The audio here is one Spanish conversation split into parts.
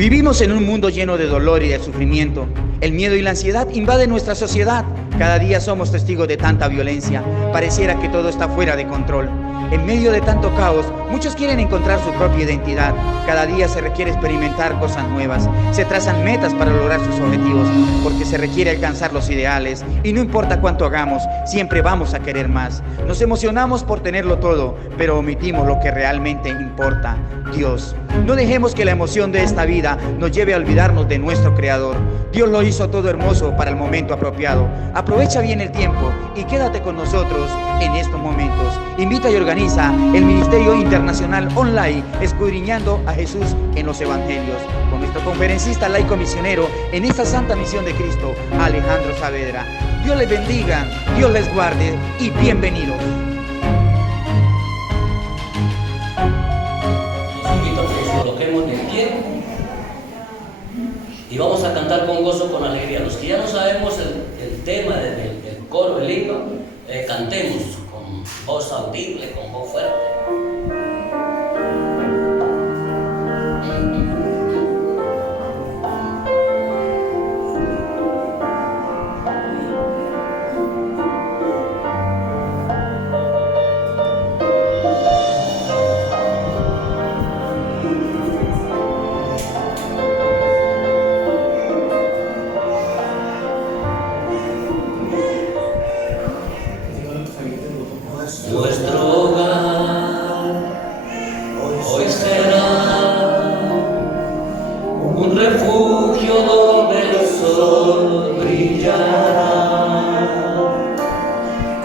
Vivimos en un mundo lleno de dolor y de sufrimiento. El miedo y la ansiedad invaden nuestra sociedad. Cada día somos testigos de tanta violencia. Pareciera que todo está fuera de control. En medio de tanto caos, muchos quieren encontrar su propia identidad. Cada día se requiere experimentar cosas nuevas. Se trazan metas para lograr sus objetivos, porque se requiere alcanzar los ideales. Y no importa cuánto hagamos, siempre vamos a querer más. Nos emocionamos por tenerlo todo, pero omitimos lo que realmente importa: Dios. No dejemos que la emoción de esta vida nos lleve a olvidarnos de nuestro Creador. Dios lo hizo todo hermoso para el momento apropiado. Aprovecha bien el tiempo y quédate con nosotros en estos momentos. Invita y organiza el Ministerio Internacional Online Escudriñando a Jesús en los Evangelios, con nuestro conferencista laico misionero en esta Santa Misión de Cristo, Alejandro Saavedra. Dios les bendiga, Dios les guarde y bienvenidos. Los invito a que nos coloquemos de pie y vamos a cantar con gozo, con alegría. Los que ya no sabemos el tema del coro, el himno, cantemos con voz audible, con voz fuerte. Nuestro hogar hoy será un refugio donde el sol brillará,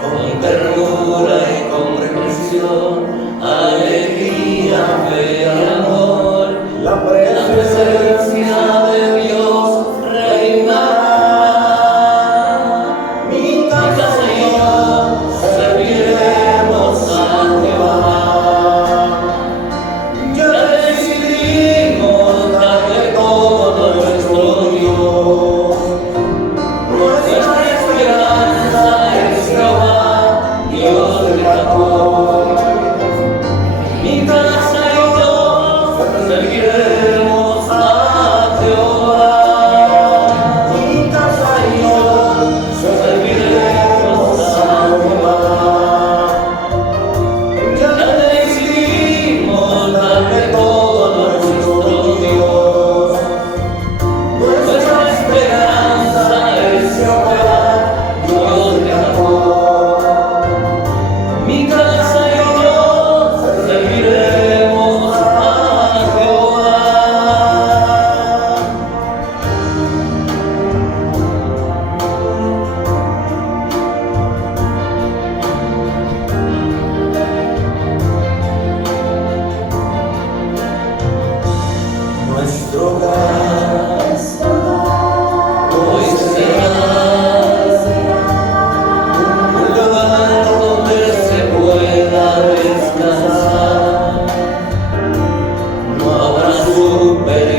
con ternura y comprensión, alegría, fe y amor, la presencia de Dios reinará. Mi casa y yo serviremos a Jehová. Ya decidimos darle todo a nuestro Dios. Nuestra esperanza es Jehová, Dios de Jacob. Mi casa y yo serviremos a Jehová. Mi casa y yo serviremos a Jehová. Ya decidimos darle todo a nuestro Dios. Nuestra esperanza es Jehová, Dios de Jacob. Mi casa y yo serviremos a Jehová. Nuestro hogar hoy será un lugar donde se pueda descansar. No habrá superioridad,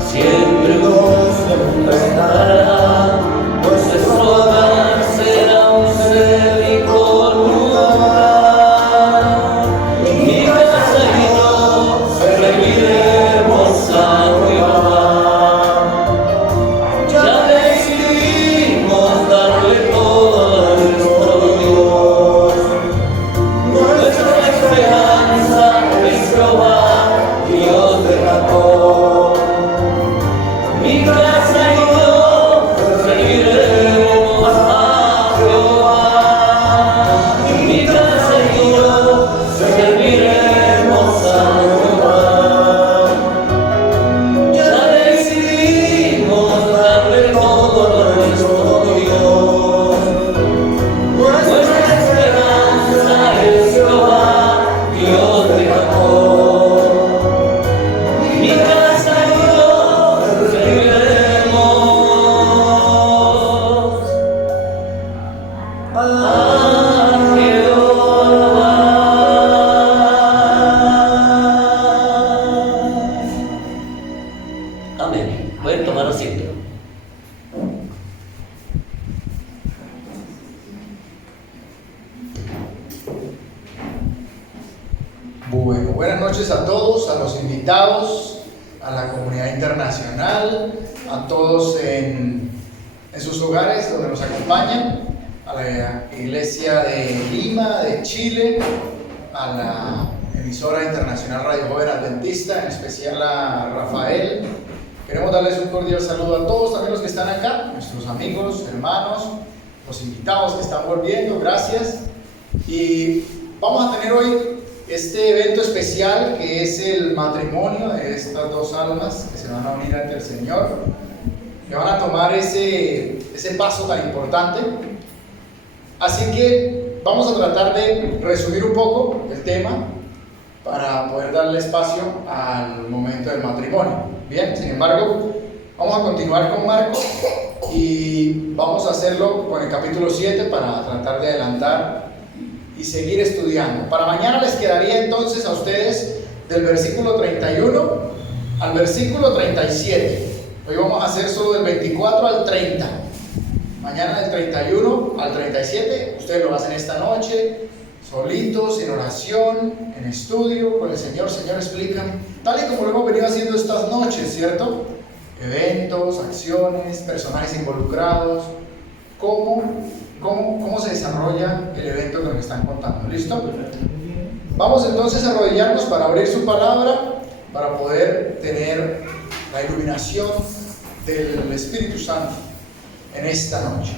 siempre Dios estará, pues nuestro hogar será un célico lugar. Mi casa y yo serviremos a Jehová. Ya decidimos darle todo a nuestro Dios. Nuestra esperanza es Jehová, Dios de Jacob. Mi casa y yo serviremos a Jehová. Mi casa y yo serviremos a Jehová. Ya decidimos darle todo a nuestro Dios. Nuestra esperanza es Jehová, Dios de Jacob. Mi casa y yo serviremos a Jehová. Amén. Pueden tomar asiento. Bueno, buenas noches a todos, a los invitados, a la comunidad internacional, a todos en sus hogares donde nos acompañan, a la iglesia de Lima, de Chile, a la emisora internacional Radio Joven Adventista, en especial a Rafael. Queremos darles un cordial saludo a todos, también los que están acá, nuestros amigos, hermanos, los invitados que están volviendo, gracias. Y vamos a tener hoy este evento especial que es el matrimonio de estas dos almas que se van a unir ante el Señor, que van a tomar ese paso tan importante. Así que vamos a tratar de resumir un poco el tema para poder darle espacio al momento del matrimonio. Bien, sin embargo, vamos a continuar con Marcos y vamos a hacerlo con el capítulo 7 para tratar de adelantar y seguir estudiando. Para mañana les quedaría entonces a ustedes del versículo 31 al versículo 37. Hoy vamos a hacer solo del 24 al 30. Mañana del 31 al 37, ustedes lo hacen esta noche, solitos, en oración, en estudio, con el Señor. Señor, explícame, tal y como lo hemos venido haciendo estas noches, ¿cierto? Eventos, acciones, personajes involucrados, cómo se desarrolla el evento que nos están contando. ¿Listo? Vamos entonces a arrodillarnos para abrir su palabra, para poder tener la iluminación del Espíritu Santo en esta noche.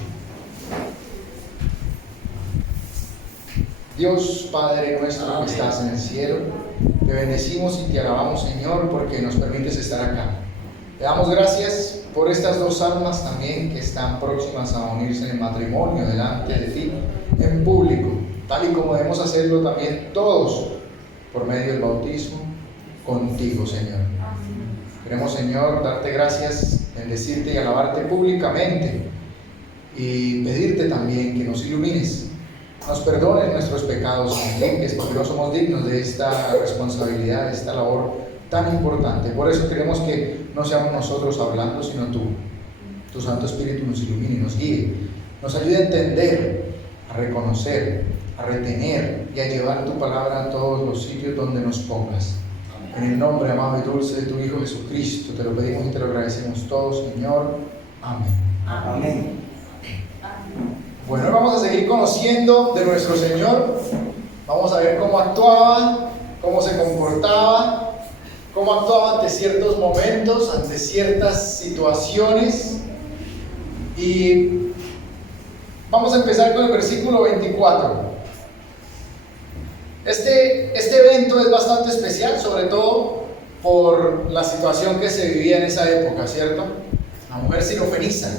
Dios Padre nuestro que estás en el cielo, te bendecimos y te alabamos, Señor, porque nos permites estar acá. Te damos gracias por estas dos almas también que están próximas a unirse en matrimonio delante de ti, en público, tal y como debemos hacerlo también todos por medio del bautismo contigo, Señor. Queremos, Señor, darte gracias, bendecirte y alabarte públicamente y pedirte también que nos ilumines, nos perdones nuestros pecados, nos limpies, porque no somos dignos de esta responsabilidad, de esta labor tan importante. Por eso queremos que no seamos nosotros hablando, sino tú. Tu Santo Espíritu nos ilumine y nos guíe, nos ayude a entender, a reconocer, a retener y a llevar tu palabra a todos los sitios donde nos pongas. En el nombre amado y dulce de tu Hijo Jesucristo, te lo pedimos y te lo agradecemos todos, Señor. Amén. Amén. Bueno, hoy vamos a seguir conociendo de nuestro Señor. Vamos a ver cómo actuaba, cómo se comportaba, cómo actuaba ante ciertos momentos, ante ciertas situaciones. Y vamos a empezar con el versículo 24. Este evento es bastante especial, sobre todo por la situación que se vivía en esa época, ¿cierto? La mujer sirofeniza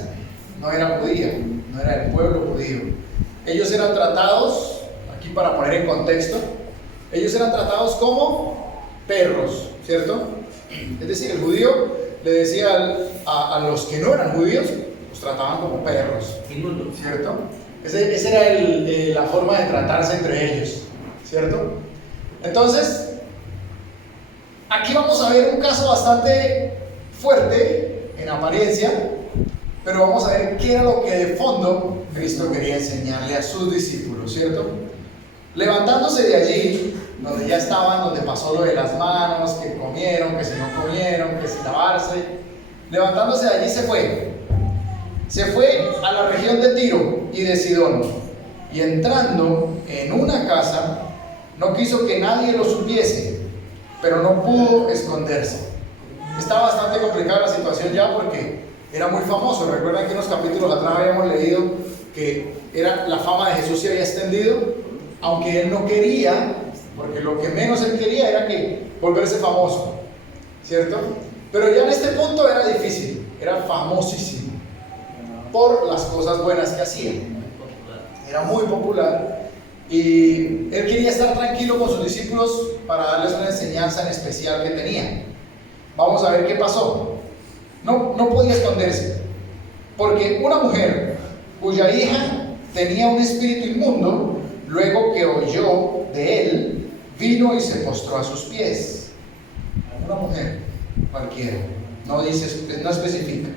no era judía, no era del pueblo judío. Ellos eran tratados, aquí para poner en contexto, ellos eran tratados como perros, ¿cierto? Es decir, el judío le decía a los que no eran judíos, los trataban como perros, ¿cierto? Esa era la forma de tratarse entre ellos, ¿cierto? Entonces, aquí vamos a ver un caso bastante fuerte en apariencia, pero vamos a ver qué era lo que de fondo Cristo quería enseñarle a sus discípulos, ¿cierto? Levantándose de allí, donde ya estaban, donde pasó lo de las manos, que comieron, que si no comieron, que si lavarse, levantándose de allí se fue a la región de Tiro y de Sidón, y entrando en una casa, no quiso que nadie lo supiese, pero no pudo esconderse. Está bastante complicada la situación ya porque era muy famoso. Recuerdan que unos capítulos atrás habíamos leído que la fama de Jesús se había extendido, aunque él no quería, porque lo que menos él quería era que volverse famoso, ¿cierto? Pero ya en este punto era difícil, era famosísimo por las cosas buenas que hacía, era muy popular y él quería estar tranquilo con sus discípulos para darles una enseñanza en especial que tenía. Vamos a ver qué pasó. No podía esconderse, porque una mujer cuya hija tenía un espíritu inmundo, luego que oyó de él, vino y se postró a sus pies. Una mujer cualquiera, no especifica.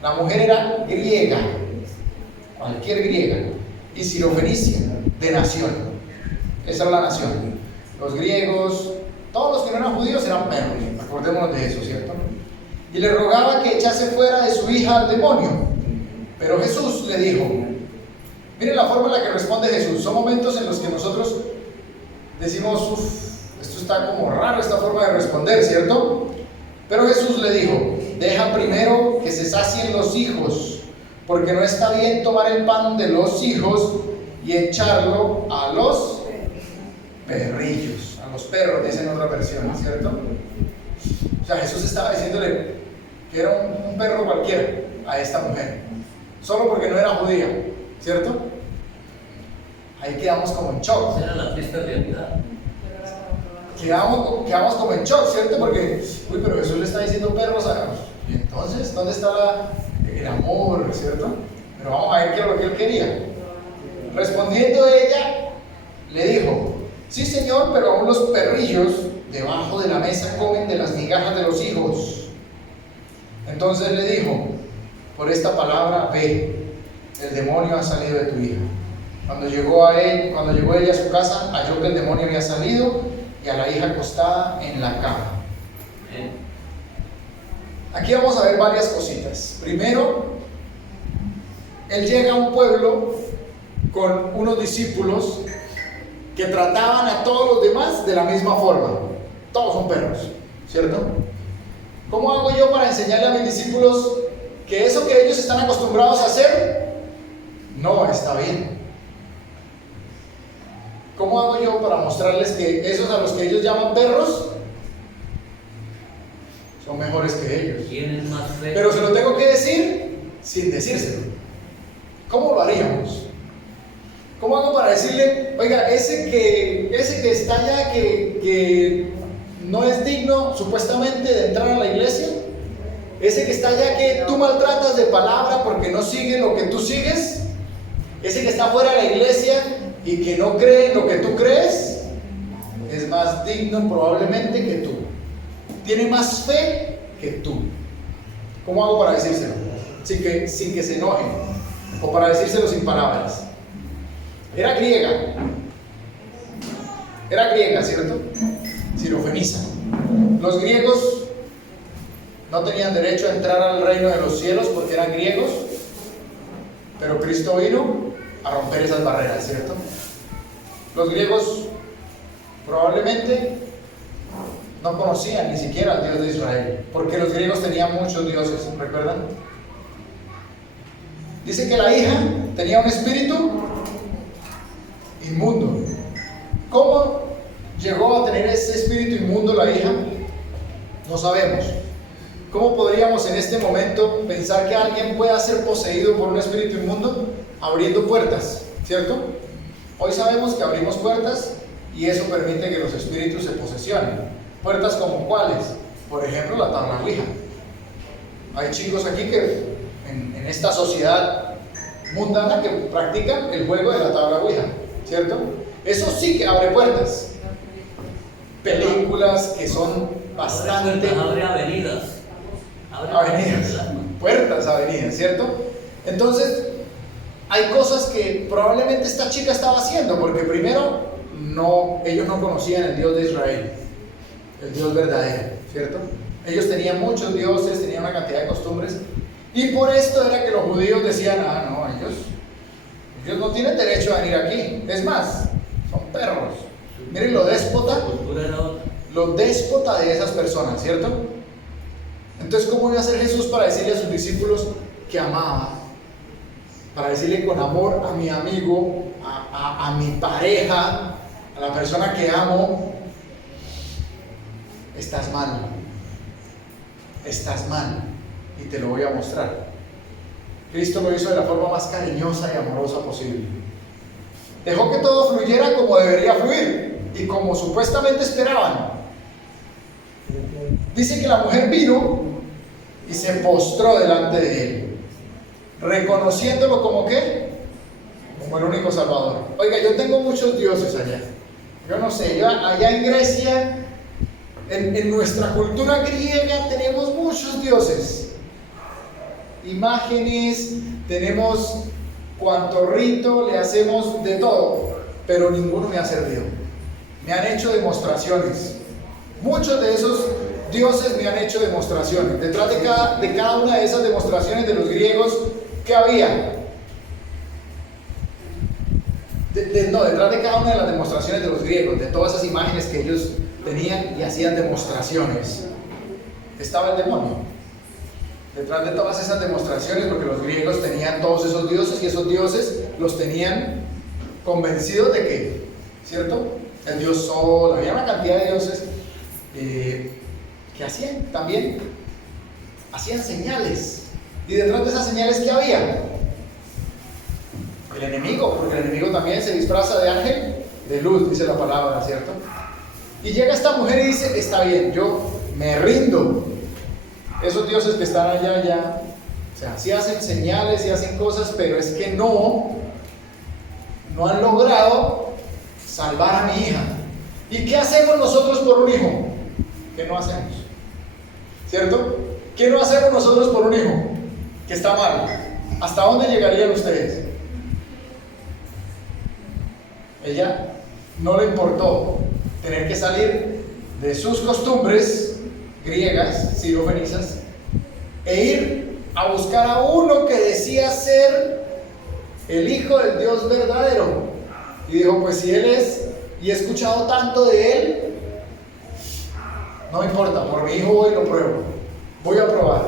La mujer era griega, cualquier griega, y sirofenicia, de nación. Esa era la nación. Los griegos, todos los que no eran judíos eran perros. Acordémonos de eso, ¿cierto? Y le rogaba que echase fuera de su hija al demonio. Pero Jesús le dijo, miren la forma en la que responde Jesús. Son momentos en los que nosotros decimos, esto está como raro, esta forma de responder, ¿cierto? Pero Jesús le dijo, deja primero que se sacien los hijos, porque no está bien tomar el pan de los hijos y echarlo a los perrillos, a los perros, dice en otra versión, ¿cierto? O sea, Jesús estaba diciéndole que era un perro cualquiera a esta mujer, solo porque no era judía, ¿cierto? Ahí quedamos como en shock. Esa era la triste realidad. Quedamos como en shock, ¿cierto? Porque, uy, pero Jesús le está diciendo perros a... Y entonces, ¿dónde está el amor, ¿cierto? Pero vamos a ver qué es lo que él quería. Respondiendo ella, le dijo, sí, Señor, pero aún los perrillos debajo de la mesa comen de las migajas de los hijos. Entonces le dijo, por esta palabra, ve, el demonio ha salido de tu hija. Cuando llegó ella a su casa, halló que el demonio había salido y a la hija acostada en la cama. Aquí vamos a ver varias cositas. Primero, él llega a un pueblo con unos discípulos que trataban a todos los demás de la misma forma. Todos son perros, ¿cierto? ¿Cómo hago yo para enseñarle a mis discípulos que eso que ellos están acostumbrados a hacer no está bien? ¿Cómo hago yo para mostrarles que esos a los que ellos llaman perros son mejores que ellos? Tienen más fe. Pero se lo tengo que decir sin decírselo. ¿Cómo lo haríamos? ¿Cómo hago para decirle, oiga, ese que está allá, que no es digno supuestamente de entrar a la iglesia? Ese que está allá que tú maltratas de palabra porque no sigue lo que tú sigues. Ese que está fuera de la iglesia y que no cree en lo que tú crees, es más digno probablemente que tú. Tiene más fe que tú. ¿Cómo hago para decírselo? Sin que se enojen. O para decírselo sin palabras. Era griega, ¿cierto? Sirofenisa. Los griegos no tenían derecho a entrar al reino de los cielos porque eran griegos, pero Cristo vino a romper esas barreras, ¿cierto? Los griegos probablemente no conocían ni siquiera al Dios de Israel, porque los griegos tenían muchos dioses, ¿recuerdan? Dice que la hija tenía un espíritu inmundo. ¿Cómo llegó a tener ese espíritu inmundo la hija? No sabemos. ¿Cómo podríamos en este momento pensar que alguien pueda ser poseído por un espíritu inmundo? Abriendo puertas, ¿cierto? Hoy sabemos que abrimos puertas y eso permite que los espíritus se posesionen. Puertas como cuáles, por ejemplo, la tabla Ouija. Hay chicos aquí que en esta sociedad mundana que practican el juego de la tabla Ouija, ¿cierto? Eso sí que abre puertas. Películas que son bastante... Abre avenidas. Puertas, avenidas, ¿cierto? Entonces, hay cosas que probablemente esta chica estaba haciendo, porque primero, ellos no conocían el Dios de Israel, el Dios verdadero, ¿cierto? Ellos tenían muchos dioses, tenían una cantidad de costumbres, y por esto era que los judíos decían, no, ellos no tienen derecho a venir aquí. Es más, son perros. Miren lo déspota de esas personas, ¿cierto? Entonces, ¿cómo iba a hacer Jesús para decirle a sus discípulos que amaba? Para decirle con amor a mi amigo, a mi pareja, a la persona que amo, estás mal, y te lo voy a mostrar. Cristo lo hizo de la forma más cariñosa y amorosa posible. Dejó que todo fluyera como debería fluir y como supuestamente esperaban. Dice que la mujer vino y se postró delante de él, reconociéndolo como ¿qué? Como el único Salvador. Oiga, yo tengo muchos dioses allá. Yo no sé, allá en Grecia, en nuestra cultura griega tenemos muchos dioses. Imágenes, tenemos cuanto rito, le hacemos de todo, pero ninguno me ha servido. Me han hecho demostraciones. Muchos de esos dioses me han hecho demostraciones. Detrás de cada una de esas demostraciones de los griegos, ¿qué había? Detrás de cada una de las demostraciones de los griegos, de todas esas imágenes que ellos tenían y hacían demostraciones, estaba el demonio. Detrás de todas esas demostraciones, porque los griegos tenían todos esos dioses y esos dioses los tenían convencidos de que, ¿cierto? El dios Sol, había una cantidad de dioses que hacían también, hacían señales. Y detrás de esas señales, ¿qué había? El enemigo, porque el enemigo también se disfraza de ángel de luz, dice la palabra, ¿cierto? Y llega esta mujer y dice, está bien, yo me rindo. Esos dioses que están allá, ya, o sea, sí hacen señales y hacen cosas, pero es que no han logrado salvar a mi hija. ¿Y qué hacemos nosotros por un hijo? ¿Qué no hacemos? ¿Cierto? ¿Qué no hacemos nosotros por un hijo que está mal? ¿Hasta dónde llegarían ustedes? Ella no le importó tener que salir de sus costumbres griegas, sirofenisas, e ir a buscar a uno que decía ser el hijo del Dios verdadero. Y dijo, pues si él es, y he escuchado tanto de él, no me importa, por mi hijo voy y lo pruebo, voy a probar.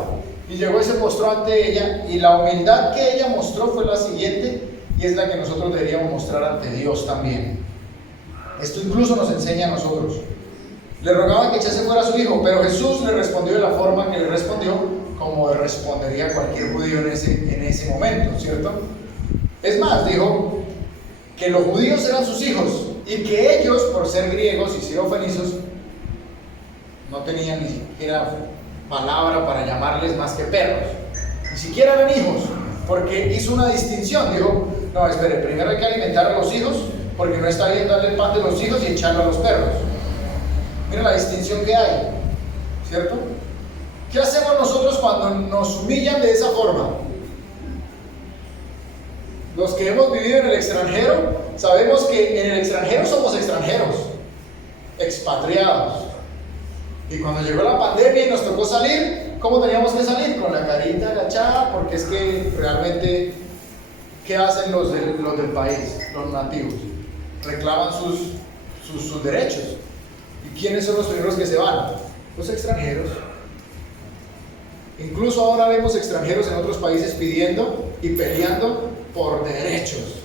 Y llegó y se postró ante ella, y la humildad que ella mostró fue la siguiente, y es la que nosotros deberíamos mostrar ante Dios también. Esto incluso nos enseña a nosotros. Le rogaban que echase fuera a su hijo, pero Jesús le respondió de la forma que le respondió, como respondería cualquier judío en ese momento, ¿cierto? Es más, dijo que los judíos eran sus hijos y que ellos, por ser griegos y sirofenizos, no tenían ni siquiera palabra para llamarles más que perros, ni siquiera eran hijos, porque hizo una distinción. Dijo, no, espere, primero hay que alimentar a los hijos, porque no está bien darle el pan de los hijos y echarlo a los perros. Mira la distinción que hay, ¿cierto? ¿Qué hacemos nosotros cuando nos humillan de esa forma? Los que hemos vivido en el extranjero, sabemos que en el extranjero somos extranjeros, expatriados. Y cuando llegó la pandemia y nos tocó salir, ¿cómo teníamos que salir? Con la carita agachada, porque es que realmente, ¿qué hacen los del país, los nativos? Reclaman sus derechos. ¿Y quiénes son los primeros que se van? Los extranjeros. Incluso ahora vemos extranjeros en otros países pidiendo y peleando por derechos.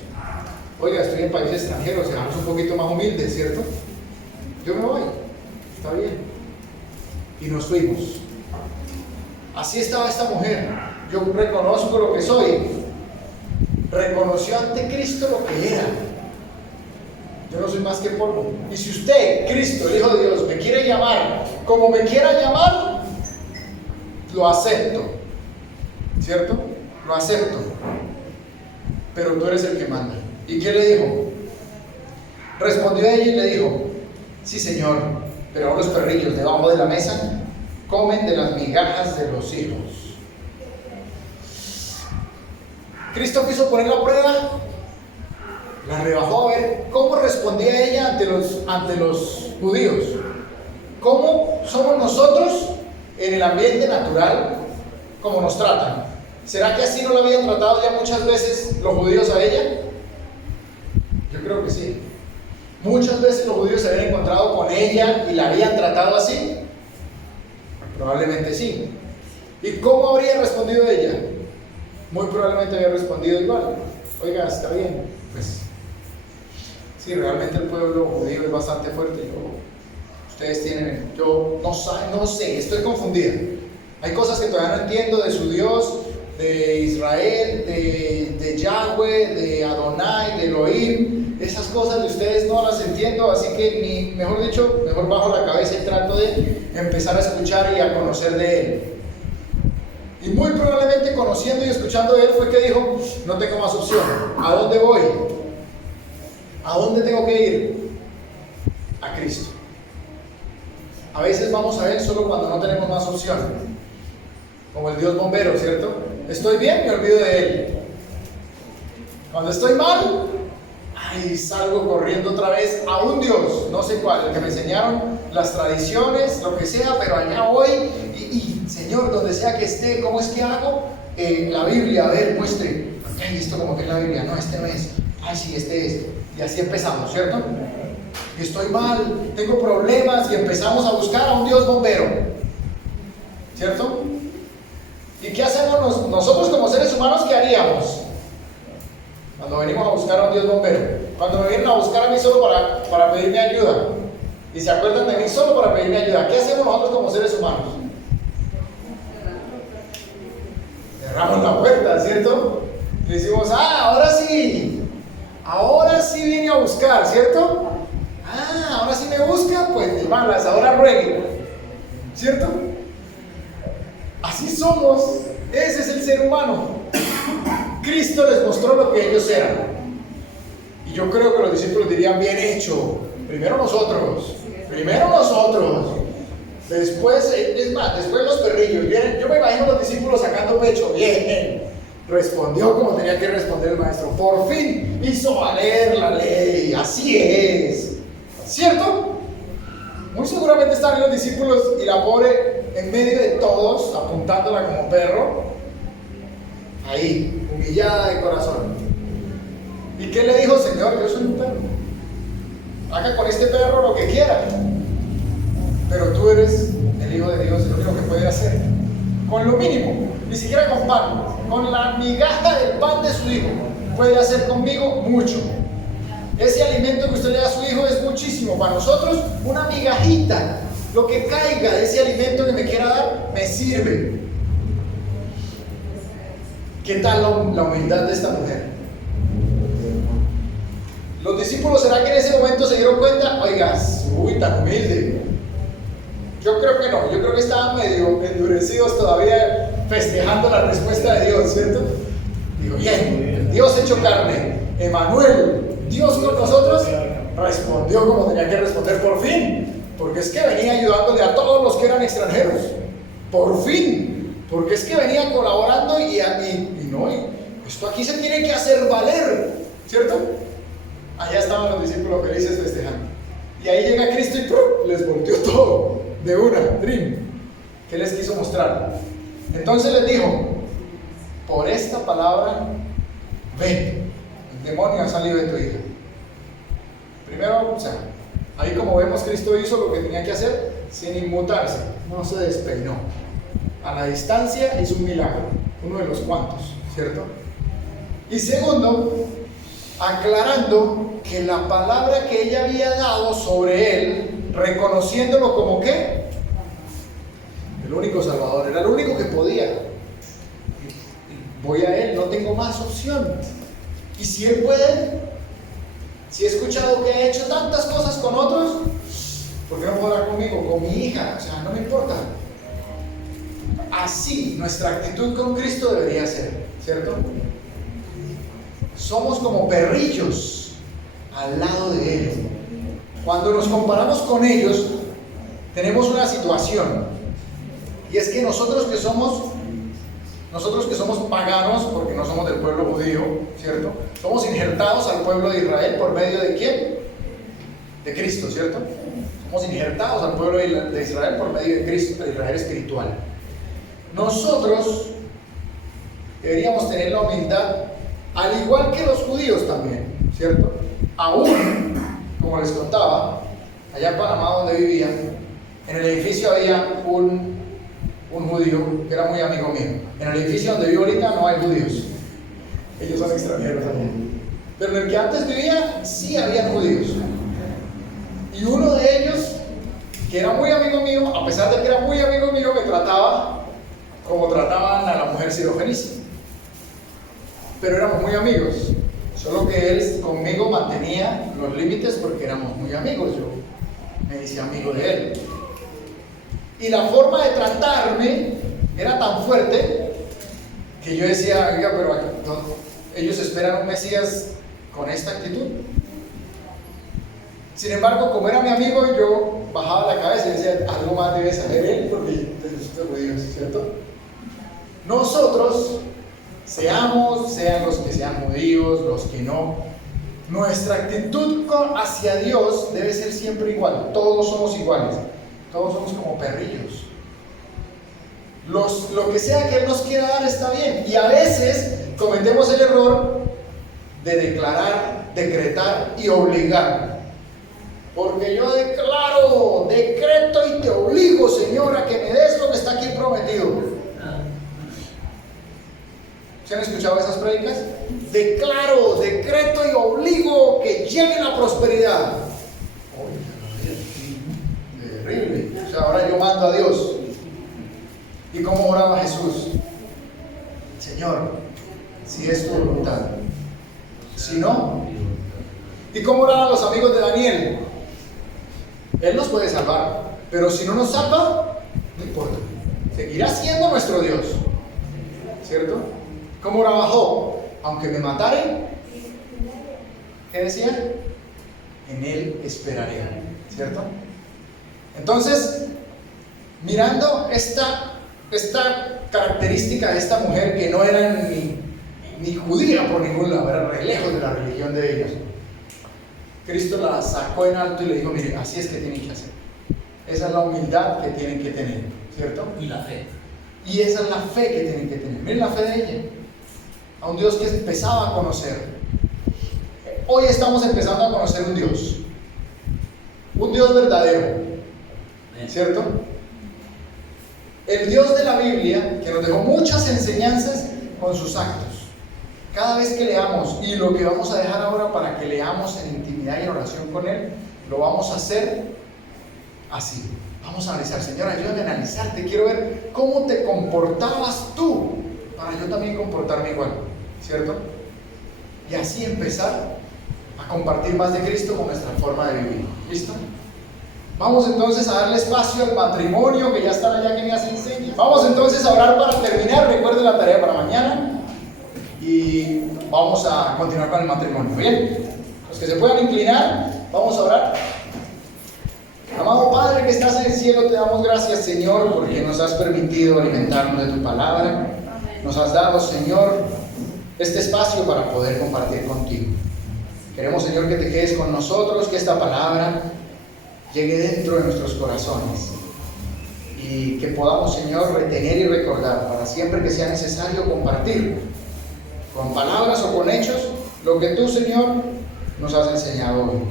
Oiga, estoy en países extranjeros, seamos un poquito más humildes, ¿cierto? Yo me voy, está bien. Y nos fuimos. Así estaba esta mujer. Yo reconozco lo que soy. Reconoció ante Cristo lo que era. Yo no soy más que polvo. Y si usted, Cristo, el Hijo de Dios, me quiere llamar como me quiera llamar, lo acepto. ¿Cierto? Lo acepto. Pero tú eres el que manda. ¿Y qué le dijo? Respondió ella y le dijo, sí, Señor, pero ahora los perrillos debajo de la mesa comen de las migajas de los hijos. Cristo quiso poner la prueba, la rebajó a ver cómo respondía ella ante los judíos. ¿Cómo somos nosotros en el ambiente natural? ¿Cómo nos tratan? ¿Será que así no la habían tratado ya muchas veces los judíos a ella? Yo creo que sí. Muchas veces los judíos se habían encontrado con ella y la habían tratado así. Probablemente sí. ¿Y cómo habría respondido ella? Muy probablemente había respondido igual. Oiga, está bien. Pues sí, realmente el pueblo judío es bastante fuerte. Ustedes tienen, yo no sé, estoy confundida. Hay cosas que todavía no entiendo de su Dios, de Israel, de Yahweh, de Adonai, de Elohim. Esas cosas de ustedes no las entiendo, así que mejor bajo la cabeza y trato de empezar a escuchar y a conocer de Él. Y muy probablemente conociendo y escuchando de Él fue que dijo, no tengo más opción. ¿A dónde voy? ¿A dónde tengo que ir? A Cristo. A veces vamos a Él solo cuando no tenemos más opción. Como el Dios bombero, ¿cierto? Estoy bien, me olvido de Él. Cuando estoy mal, salgo corriendo otra vez a un Dios, no sé cuál, el que me enseñaron las tradiciones, lo que sea, pero allá voy y Señor, donde sea que esté, ¿cómo es que hago? La Biblia, a ver, muestre. Ay, esto como que es la Biblia, no, este no es. Ay, sí, este es. Y así empezamos, ¿cierto? Estoy mal, tengo problemas y empezamos a buscar a un Dios bombero, ¿cierto? ¿Y qué hacemos nosotros como seres humanos? ¿Qué haríamos cuando venimos a buscar a un Dios bombero? Cuando me vienen a buscar a mí solo para pedirme ayuda y se acuerdan de mí solo para pedirme ayuda, ¿qué hacemos nosotros como seres humanos? Cerramos la puerta, ¿cierto? Y decimos, ahora sí vine a buscar, ¿cierto? Ahora sí me busca, pues ni malas, ahora ruegue, ¿cierto? Así somos, ese es el ser humano. Cristo les mostró lo que ellos eran. Y yo creo que los discípulos dirían, bien hecho, primero nosotros. Después, es más, después los perrillos. Yo me imagino los discípulos sacando pecho, bien. Respondió como tenía que responder el maestro. Por fin hizo valer la ley, así es. ¿Cierto? Muy seguramente estaban los discípulos y la pobre en medio de todos, apuntándola como perro, ahí, humillada de corazón. ¿Y qué le dijo? Señor, yo soy un perro. Haga con este perro lo que quiera. Pero tú eres el Hijo de Dios, el único que puede hacer. Con lo mínimo, ni siquiera con pan, con la migaja del pan de su hijo, puede hacer conmigo mucho. Ese alimento que usted le da a su hijo es muchísimo. Para nosotros, una migajita, lo que caiga de ese alimento que me quiera dar, me sirve. ¿Qué tal la humildad de esta mujer? Los discípulos, ¿será que en ese momento se dieron cuenta? Oigas, tan humilde. Yo creo que no, yo creo que estaban medio endurecidos todavía festejando la respuesta de Dios, ¿cierto? Digo, bien, Dios hecho carne, Emmanuel, Dios con nosotros, respondió como tenía que responder por fin, porque es que venía ayudándole a todos los que eran extranjeros, por fin, porque es que venía colaborando y esto aquí se tiene que hacer valer, ¿cierto? Allá estaban los discípulos felices festejando, y ahí llega Cristo y les volteó todo, de una, dream. ¿Qué les quiso mostrar? Entonces les dijo, por esta palabra, ven, el demonio ha salido de tu hija. Primero, ahí como vemos, Cristo hizo lo que tenía que hacer sin inmutarse, no se despeinó. A la distancia hizo un milagro, uno de los cuantos, ¿cierto? Y segundo, aclarando que la palabra que ella había dado sobre él, reconociéndolo como ¿qué? El único Salvador, era el único que podía. Voy a él, no tengo más opción. Y si él puede, si he escuchado que ha hecho tantas cosas con otros, ¿por qué no podrá conmigo? Con mi hija, no me importa. Así nuestra actitud con Cristo debería ser, ¿cierto? Somos como perrillos al lado de él. Cuando nos comparamos con ellos, tenemos una situación, y es que nosotros que somos paganos, porque no somos del pueblo judío, ¿cierto? Somos injertados al pueblo de Israel por medio de ¿quién? De Cristo, ¿cierto? Somos injertados al pueblo de Israel por medio de Cristo, de Israel espiritual. Nosotros deberíamos tener la humildad, al igual que los judíos también, ¿cierto? Aún, como les contaba, allá en Panamá donde vivía, en el edificio había un judío que era muy amigo mío. En el edificio donde vivo ahorita no hay judíos, ellos son extranjeros también. Pero en el que antes vivía sí habían judíos. Y uno de ellos, que era muy amigo mío, a pesar de que era muy amigo mío, me trataba como trataban a la mujer sirofenicia. Pero éramos muy amigos. Solo que él conmigo mantenía los límites porque éramos muy amigos. Yo me hice amigo de él. Y la forma de tratarme era tan fuerte que yo decía, oiga, pero ellos esperan un Mesías con esta actitud. Sin embargo, como era mi amigo, yo bajaba la cabeza y decía, algo más debe saber él porque yo soy judío, ¿cierto? Nosotros, sean los que sean judíos, los que no, Nuestra actitud hacia Dios debe ser siempre igual. Todos somos iguales. Todos somos como perrillos. Lo que sea que Él nos quiera dar está bien. Y a veces cometemos el error de declarar, decretar y obligar. Porque yo declaro, decreto y te obligo, Señor, a que me des lo que está aquí prometido. ¿Se han escuchado esas prédicas? Declaro, decreto y obligo que llegue la prosperidad. Terrible. O sea, ahora yo mando a Dios. ¿Y cómo oraba Jesús? Señor, si es tu voluntad. Si no. ¿Y cómo oraban los amigos de Daniel? Él nos puede salvar, pero si no nos salva, no importa. Seguirá siendo nuestro Dios. ¿Cierto? ¿Cómo oraba Job? Aunque me mataren, ¿qué decía? En Él esperaré. ¿Cierto? Entonces, mirando esta característica de esta mujer, que no era ni judía por ningún lado, era re lejos de la religión de ellos, Cristo la sacó en alto y le dijo: mire, así es que tienen que hacer. Esa es la humildad que tienen que tener, ¿cierto? Y la fe. Y esa es la fe que tienen que tener. Miren la fe de ella. A un Dios que empezaba a conocer. Hoy estamos empezando a conocer un Dios. Un Dios verdadero, ¿cierto? El Dios de la Biblia, que nos dejó muchas enseñanzas con sus actos. Cada vez que leamos, y lo que vamos a dejar ahora para que leamos en intimidad y en oración con Él, lo vamos a hacer así. Vamos a analizar. Señor, ayúdame a analizarte. Quiero ver cómo te comportabas tú, para yo también comportarme igual, ¿cierto? Y así empezar a compartir más de Cristo con nuestra forma de vivir. ¿Listo? Vamos entonces a darle espacio al matrimonio, que ya están allá, que me hacen señas. Vamos entonces a orar para terminar. Recuerden la tarea para mañana. Y vamos a continuar con el matrimonio. Bien, los que se puedan inclinar, vamos a orar. Amado Padre que estás en el cielo, te damos gracias, Señor, porque nos has permitido alimentarnos de tu palabra. Nos has dado, Señor, este espacio para poder compartir contigo. Queremos, Señor, que te quedes con nosotros, que esta palabra llegue dentro de nuestros corazones y que podamos, Señor, retener y recordar para siempre que sea necesario compartir con palabras o con hechos lo que tú, Señor, nos has enseñado hoy.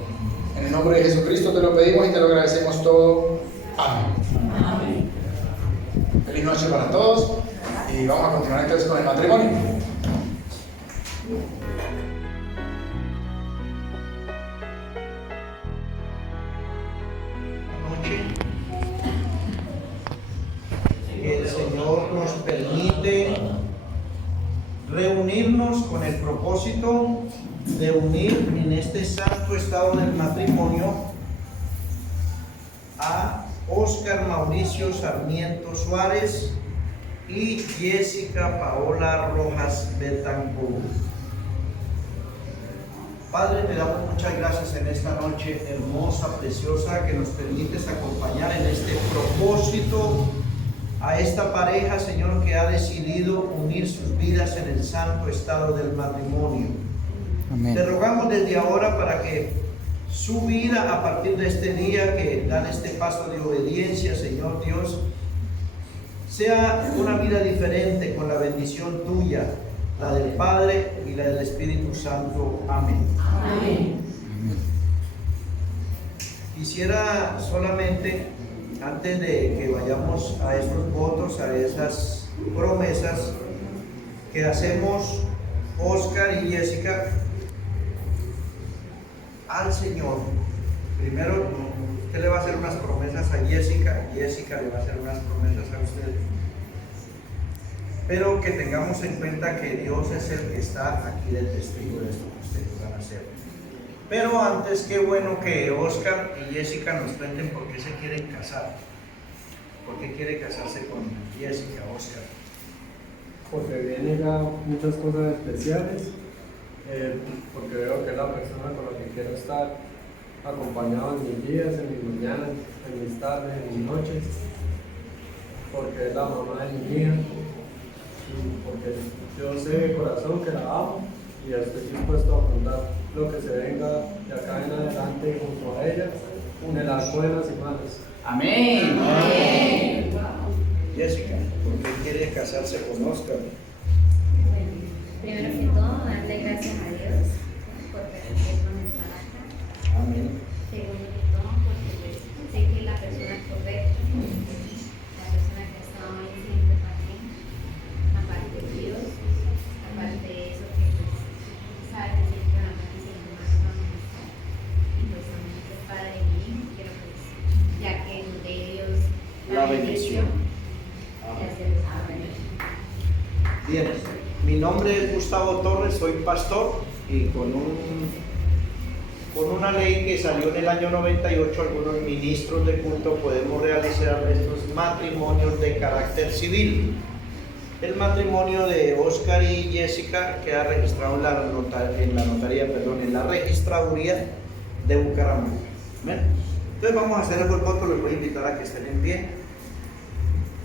En el nombre de Jesucristo te lo pedimos y te lo agradecemos todo. Amén. Amén. Feliz noche para todos y vamos a continuar entonces con el matrimonio. Que el Señor nos permite reunirnos con el propósito de unir en este santo estado del matrimonio a Óscar Mauricio Sarmiento Suárez y Jessica Paola Rojas Betancourt. Padre, te damos muchas gracias en esta noche hermosa, preciosa, que nos permites acompañar en este propósito a esta pareja, Señor, que ha decidido unir sus vidas en el santo estado del matrimonio. Amén. Te rogamos desde ahora para que su vida, a partir de este día que dan este paso de obediencia, Señor Dios, sea una vida diferente con la bendición tuya, la del Padre y la del Espíritu Santo. Amén. Amén. Quisiera solamente, antes de que vayamos a esos votos, a esas promesas que hacemos Óscar y Jessica al Señor, primero usted le va a hacer unas promesas a Jessica, Jessica le va a hacer unas promesas a usted, pero que tengamos en cuenta que Dios es el que está aquí de testigo de esto que ustedes van a hacer. Pero antes, qué bueno que Óscar y Jessica nos cuenten por qué se quieren casar. ¿Por qué quiere casarse con Jessica, Óscar? Porque vienen ya muchas cosas especiales, porque veo que es la persona con la que quiero estar acompañado en mis días, en mis mañanas, en mis tardes, en mis noches, porque es la mamá de mi hija, y porque yo sé de corazón que la amo y estoy dispuesto a afrontar lo que se venga de acá en adelante junto a ella, de las buenas y malas. Amén. Jessica, ¿por qué quiere casarse con Oscar? Primero que todo, darle gracias a Dios por permitirnos estar acá. Amén. Segundo que todo, porque pues, sé que es la persona correcta, la persona que ha estado ahí siempre para mí, aparte de Dios, aparte de eso que pues, sabe que siempre la mano y siempre más vamos a estar. Y pues también que es padre mío, quiero pues, ya que nos dé Dios la bendición de hacerlo para él. Bien, mi nombre es Gustavo Torres, soy pastor y con una ley que salió en el año 98, algunos ministros de culto podemos realizar estos matrimonios de carácter civil. El matrimonio de Oscar y Jessica queda registrado en la registraduría de Bucaramanga. ¿Ven? Entonces vamos a hacer el voto, les voy a invitar a que estén en pie,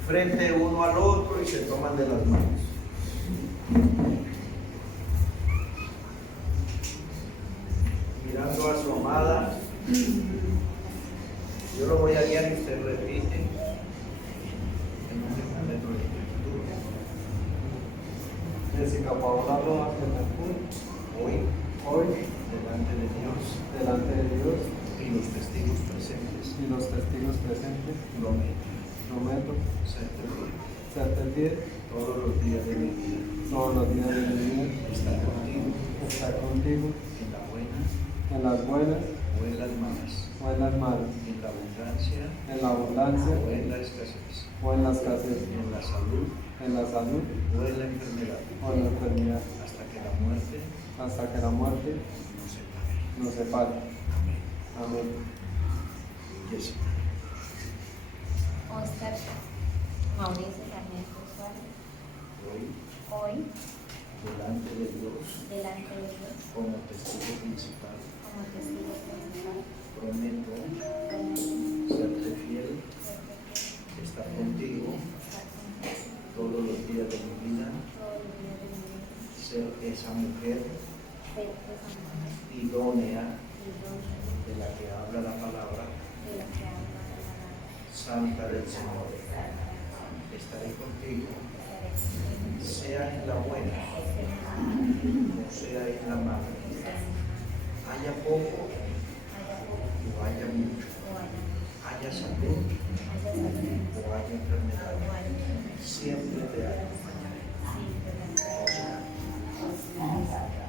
frente uno al otro y se toman de las manos. Mirando a su amada, yo lo voy a guiar y usted repite el nombre completo de tu Jessica Paola Rojas Betancourt, hoy delante de Dios y los testigos presentes prometo serte fiel todos los días de mi vida, estar contigo en las buenas o en las malas, en la abundancia o en la escasez, en la salud o en la enfermedad, hasta que la muerte nos separe. Amén. Jessica. Oscar Mauricio Sarmiento Suárez, hoy, Delante de Dios, como testigo principal, prometo serte fiel, estar contigo todos los días de mi vida, ser esa mujer idónea de la que habla la palabra santa del Señor. Estaré contigo, sea en la buena o sea en la mala, haya poco o haya mucho, haya salud o haya enfermedad, siempre te acompañaré,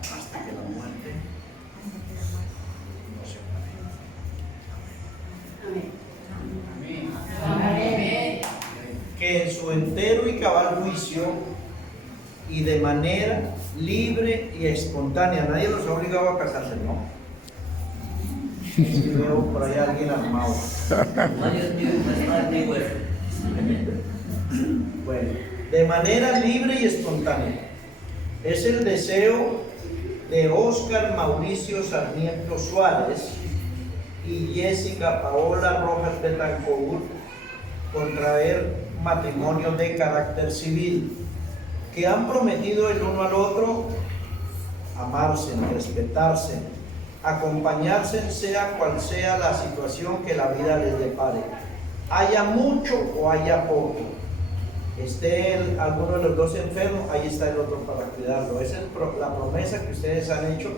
hasta que la muerte nos separe. Amén. Que en su entero y cabal juicio y de manera libre y espontánea, nadie los ha obligado a casarse, ¿no? Si veo por ahí a alguien armado. Bueno, de manera libre y espontánea. Es el deseo de Oscar Mauricio Sarmiento Suárez y Jessica Paola Rojas Betancourt contraer matrimonio de carácter civil, que han prometido el uno al otro amarse, respetarse, acompañarse, sea cual sea la situación que la vida les depare, haya mucho o haya poco, esté alguno de los dos enfermo, ahí está el otro para cuidarlo. Esa es la promesa que ustedes han hecho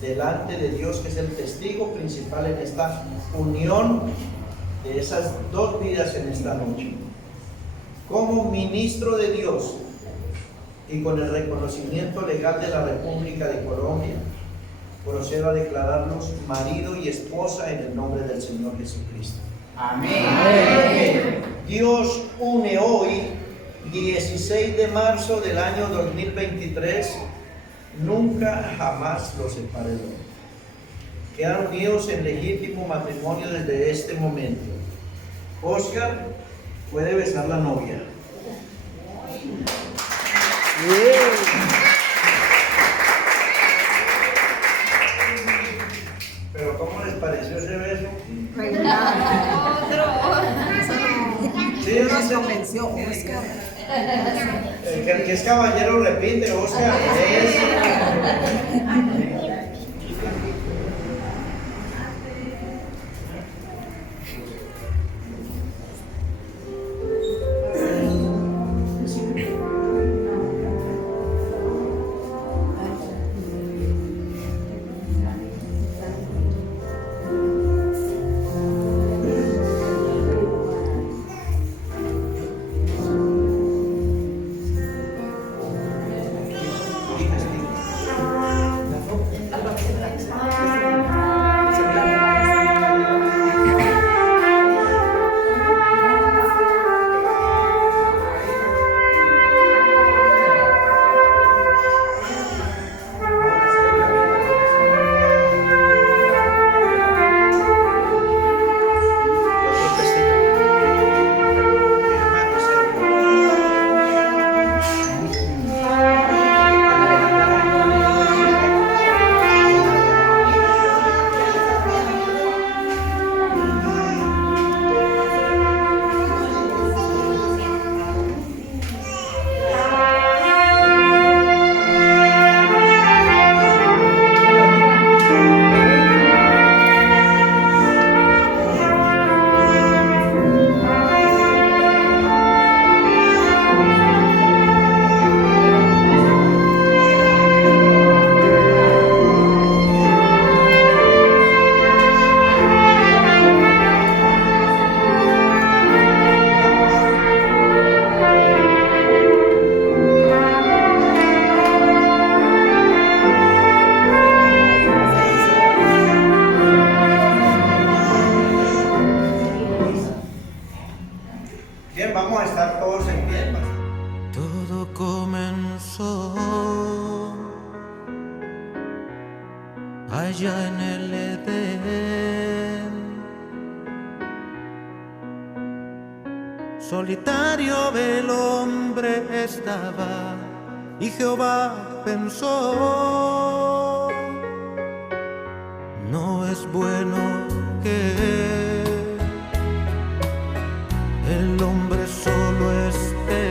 delante de Dios, que es el testigo principal en esta unión de esas dos vidas en esta noche. Como ministro de Dios y con el reconocimiento legal de la República de Colombia, procedo a declararlos marido y esposa en el nombre del Señor Jesucristo. Amén. Dios une hoy, 16 de marzo del año 2023, nunca jamás los separará. Quedan unidos en legítimo matrimonio desde este momento. Oscar puede besar la novia. Pero ¿cómo les pareció ese beso? Sí, nos convenció, Oscar. El que es caballero repite, Oscar. allá en el Edén. Solitario el hombre estaba y Jehová pensó: no es bueno que el hombre solo esté.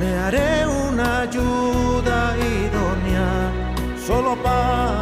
Le haré una ayuda idónea solo para